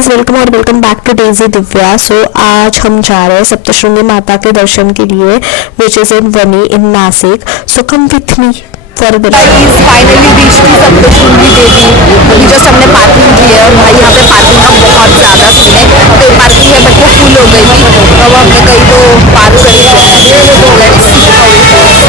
Guys, welcome और welcome back to Daisy Divya. So आज हम जा रहे हैं सप्तशृंगी माता के दर्शन के लिए, विच is in Vani in Nashik. So come with me for the finally reach की सप्तशृंगी देवी। अभी जस्ट हमने पार्किंग की है और भाई यहाँ पे पार्किंग का बहुत ज़्यादा सीन है। तो पार्किंग है बट वो फुल हो गई थी, अब हमने कहीं तो पार्क करी है। Let's see how it goes.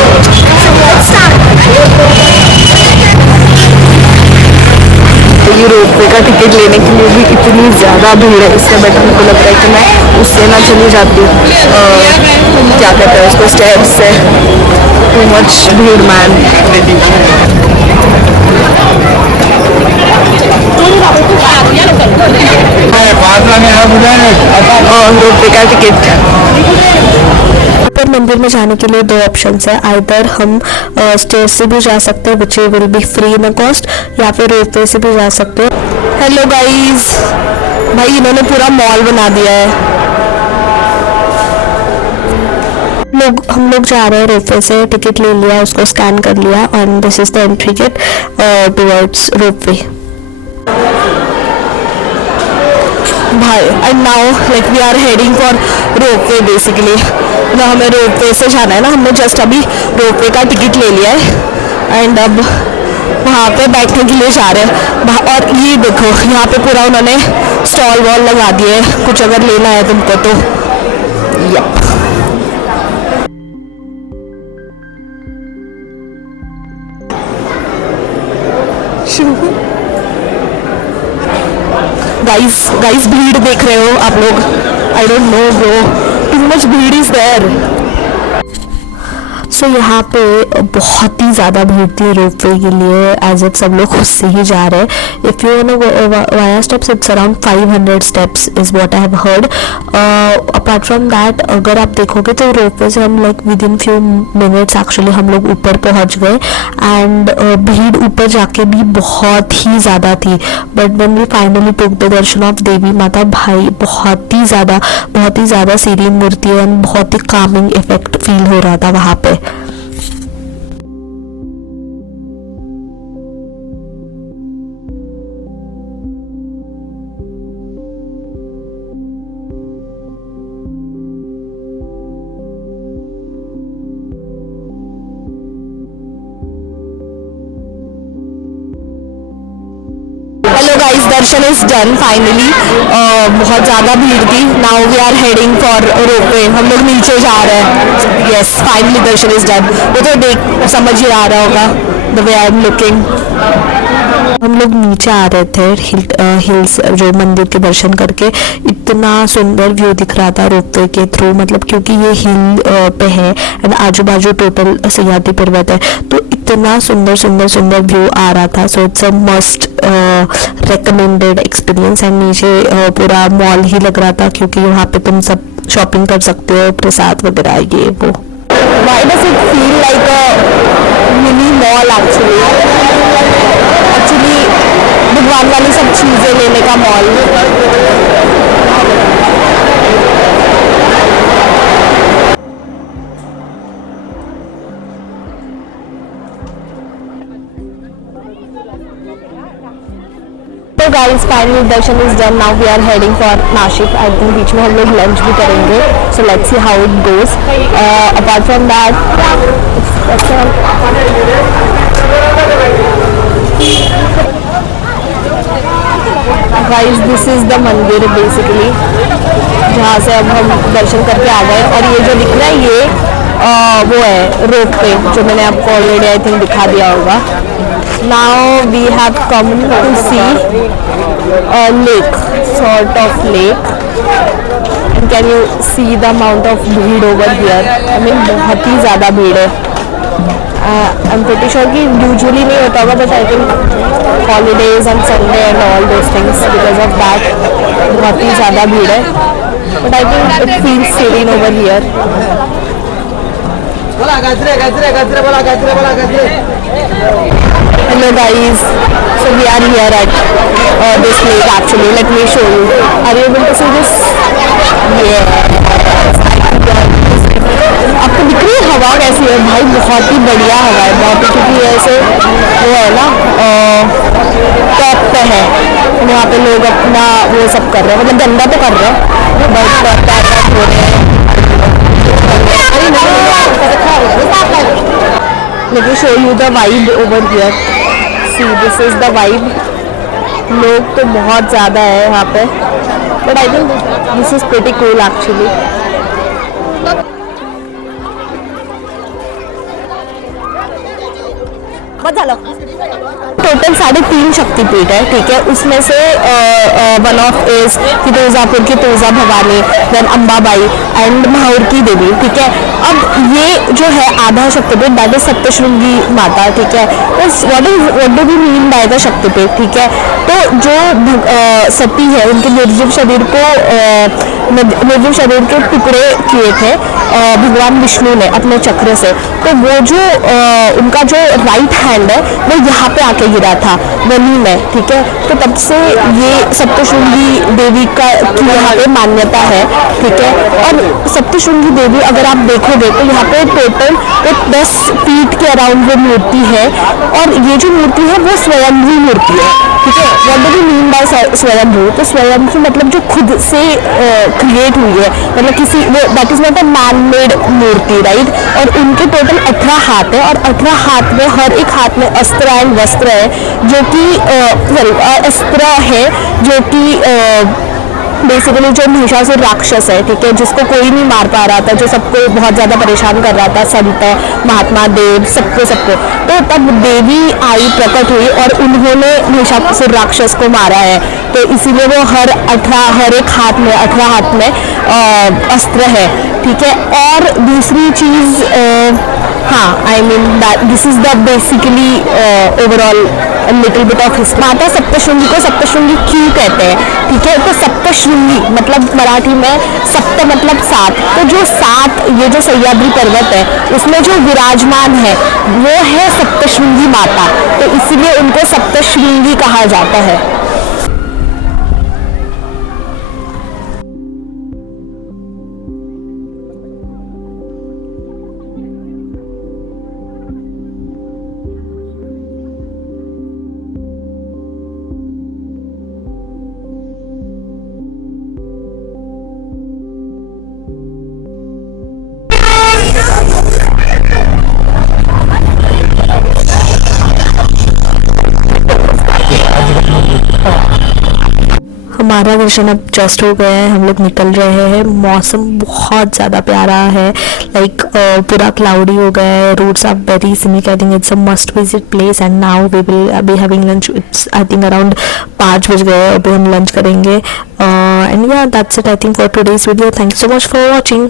ये रोपवे का टिकट लेने के लिए भी इतनी ज़्यादा भीड़ है, इससे बेटर मेरे को लगता है कि मैं उससे ना चली जाती हूँ, क्या कहते हैं उसको, स्टेप्स से। टू मच भीड़ मैन। रोपवे का टिकट। पर मंदिर में जाने के लिए दो ऑप्शंस है, आइदर हम स्टेयर से भी जा सकते हैं which will be free in cost, या फिर रोपवे से भी जा सकते हैं। हेलो गाइस, भाई इन्होंने पूरा मॉल बना दिया है। हम लोग जा रहे हैं रोपवे से, टिकट ले लिया, उसको स्कैन कर लिया and this is the entry gate towards ropeway. भाई and now like we are heading for ropeway basically ना, हमें रोपवे से जाना है ना, हमने जस्ट अभी रोपवे का टिकट ले लिया है एंड अब वहाँ पे बैठने के लिए जा रहे हैं। और ये देखो यहाँ पे पूरा उन्होंने स्टॉल वॉल लगा दिए है, कुछ अगर लेना है तुमको तो। यप गाइस भीड़ देख रहे हो आप लोग? I don't know bro, too much भीड़ इज देयर। सो यहाँ पे बहुत ही ज़्यादा भीड़ थी रोपवे के लिए, एज इट सब लोग खुद से ही जा रहे हैं। If you know via steps, it's around 500 steps is what I have heard. Apart from that अगर आप देखोगे तो रोपवे से हम like with in few minutes actually हम लोग ऊपर पहुँच गए एंड भीड़ ऊपर जाके भी बहुत ही ज़्यादा थी। But when we finally took the darshan of Devi Mata, भाई बहुत ही ज़्यादा सीरीन मूर्ति है एंड बहुत ही कामिंग इफेक्ट फील हो रहा था वहाँ पे। Hello guys, darshan is done finally. बहुत ज़्यादा भीड़ थी। Now we are heading for ropeway, हम लोग नीचे जा रहे हैं। Yes finally darshan is done. वो तो देख समझ ही आ रहा होगा the way I am looking. हम लोग नीचे आ रहे थे हिल्स जो मंदिर के दर्शन करके, इतना सुंदर व्यू दिख रहा था रोपवे के थ्रू, मतलब क्योंकि ये हिल पे है एंड आजू बाजू टोटल सह्याद्री पर्वत है, तो इतना सुंदर व्यू आ रहा था। So it's a must recommended experience. And नीचे पूरा मॉल ही लग रहा था क्योंकि यहाँ पे तुम सब शॉपिंग कर सकते हो, प्रसाद वगैरह ये वो। Why does it feel like a mini mall actually? भगवान वाली सब चीज़ें लेने का मॉल। तो guys finally darshan is done. Now we are heading for Nashik. I think बीच में हम लोग लंच भी करेंगे, so let's see how it goes. Apart from that guys this is the mandir basically, जहाँ से अब हम दर्शन करके आ गए। और ये जो दिख रहा है ये वो है रोपवे, जो मैंने आपको ऑलरेडी आई थिंक दिखा दिया होगा। Now we have come to see a lake, sort of lake, and can you see the amount of भीड़ over here? I mean बहुत ही ज़्यादा भीड़ है। I'm pretty sure कि usually नहीं होता होगा, but I think holidays and Sunday and all those things, because of that बहुत ही ज़्यादा भीड़ है। But I think it feels serene over here. Hello guys, so we are here at this lake actually. Let me show you. Are you able to see this? Yeah. आपको दिख रही है हवा कैसी है? भाई बहुत ही बढ़िया हवा है, बहुत ही, क्योंकि ऐसे वो है ना टॉप पे है, यहाँ पे लोग अपना वो सब कर रहे हैं, मतलब गंदा तो कर रहे हैं बट पैर वैर धो रहे हैं। Let me show you the vibe over here. See, this is the vibe. लोग तो बहुत ज़्यादा है यहाँ पे, but I think this is pretty cool actually. Total 3.5 शक्तिपीठ है, ठीक है। उसमें से वन ऑफ इज की तुळजापुर की तुळजा भवानी, देन अम्बाबाई एंड महाउर की देवी, ठीक है। अब ये जो है आधा शक्तिपीठ दैट इज सप्तशृंगी माता, ठीक है। What do we mean by the Shaktipeeth, ठीक है। तो जो सती है उनके निर्जीव शरीर के टुकड़े किए थे भगवान विष्णु ने अपने चक्र से, तो वो जो उनका जो राइट हैंड है वो यहाँ पे आके गिरा था वनी में, ठीक है। तो तब से ये सप्तशृंगी देवी की यहाँ पे मान्यता है, ठीक है। और सप्तशृंगी देवी अगर आप देखोगे तो यहाँ पे टोटल 10 फीट के अराउंड वो मूर्ति है, और ये जो मूर्ति है वो स्वयंभू मूर्ति है, ठीक है। What do we mean by swayambhu, तो स्वयंभू मतलब जो खुद से क्रिएट हुई है, मतलब किसी that is not a man made murti, right. और उनके टोटल 18 हाथ है, और 18 हाथ में हर एक हाथ में अस्त्र एंड वस्त्र है, जो कि अस्त्र है जो कि बेसिकली जो महिषासुर राक्षस है, ठीक है, जिसको कोई नहीं मार पा रहा था, जो सबको बहुत ज़्यादा परेशान कर रहा था, संत महात्मा देव सबको। तो तब देवी आई, प्रकट हुई, और उन्होंने महिषासुर राक्षस को मारा है। तो इसीलिए वो हर एक हाथ में 18 हाथ में अस्त्र है, ठीक है। और दूसरी चीज़ हाँ, I mean that this is the basically overall little bit of history. माता सप्तशृंगी को सप्तशृंगी क्यों कहते हैं, ठीक है। तो सप्तशृंगी मतलब मराठी में सप्त मतलब 7, तो जो 7 ये जो सह्याद्री पर्वत है उसमें जो विराजमान है वो है सप्तशृंगी माता, तो इसलिए उनको सप्तशृंगी कहा जाता है। हमारा दर्शन अब जस्ट हो गया है, हम लोग निकल रहे हैं। मौसम बहुत ज़्यादा प्यारा है, लाइक पूरा क्लाउडी हो गया है, roads are very scenic. I think it's a must visit place and now we will be having lunch. It's I think around 5 बज गए, अभी हम लंच करेंगे and yeah that's it I think for today's video. Thank you so much for watching.